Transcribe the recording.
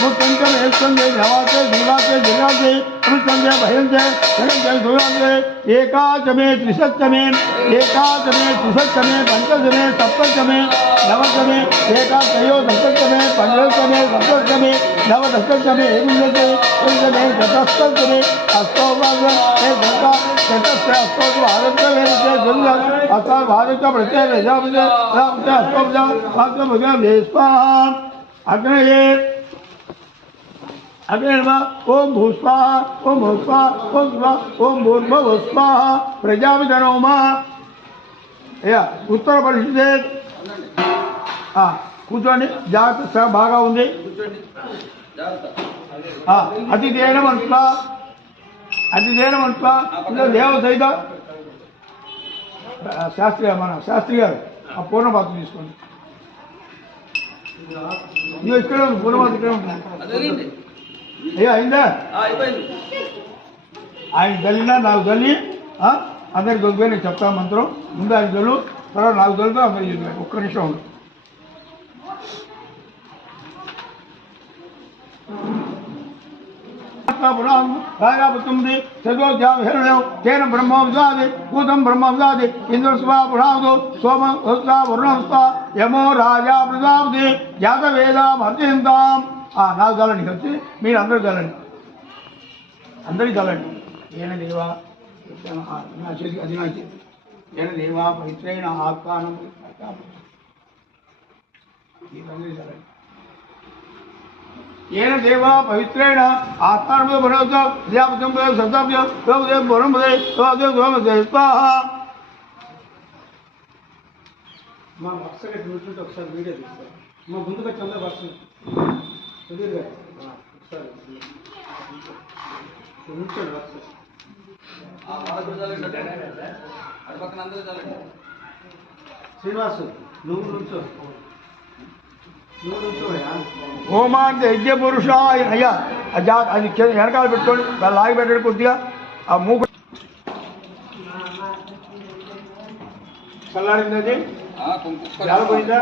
मुक्तंच मेस्तंच नवाच दिवाच दिगाच अमृतंच भयंच धनंच सुरांच एकाच मे त्रिसच्च मे एकाच मे त्रिसच्च मे पंचच मे सप्तच मे नवच मे एकाचयो दशच मे पंचच मे सप्तच मे नवदशच मे एकविंशच मे शतस्थच मे अष्टोभाग हे गंगा शतस्य अष्टोज भारत मे गंगा अष्टा भारत प्रत्यय वेदांत राम अष्टोज भाग भगवान स्वाहा अग्नये अग्नि नमः ओम भूस्वाहा ओम भूस्वाहा ओम स्वाहा ओम भूर्भुवः स्वाहा प्रजापितरो नमः या उत्तर परिषद కూర్చోండి జాగ్రత్త బాగా ఉంది అతిథేన మనస్వ అతిథేన మనస్వ దేవ సైత శాస్త్రి మన శాస్త్రి గారు ఆ పూర్ణపాత్ర తీసుకోండి నువ్వు ఇక్కడ పూర్ణపాత్ర ఇక్కడ ఉంటుంది అయ్యా అయిందా ఆయన చల్లినా నాకు చల్లి అందరికి దొరికిపోయి నేను చెప్తాను మంత్రం ముందు ఆయన చల్లు తర్వాత నాకు చల్లుతా అందరికి ఒక్క నిమిషం ఉంది तेन ब्रह्म विजादे भूतम ब्रह्म विजादे इंद्र स्वा पुरादो सोम स्वा वरुण स्वा यमो राजा प्रजापति जात वेदाम हर्षयन्ताम నాకు చల్లండి కలిసి మీరు అందరూ చల్లండి అందరికీ చల్లండి ఏన దేవా నా చేతి అది నా చేతి ఏన దేవా పవిత్రైన ఆత్మానం అందరికీ చల్లండి येन देवा पवित्रेण आत्मानमो भरवत प्रजापतिं शब्दाभ्यो देव वरुणपदे देव देवमते स्वाहा మా వరుసగా చూస్తుంటే ఒకసారి వీడియో తీస్తారు మా ముందుగా చంద్ర వరుస సుధీర్ గారు ఒకసారి నుంచోండి వరుస శ్రీనివాసు నువ్వు నుంచో హోమాంత యజ్ఞ పురుష అయ్యా అది వెనకాల పెట్టుకోండి లాగి పెట్టండి కొద్దిగా ఆ మూకు చల్లారింది అది పోయిందా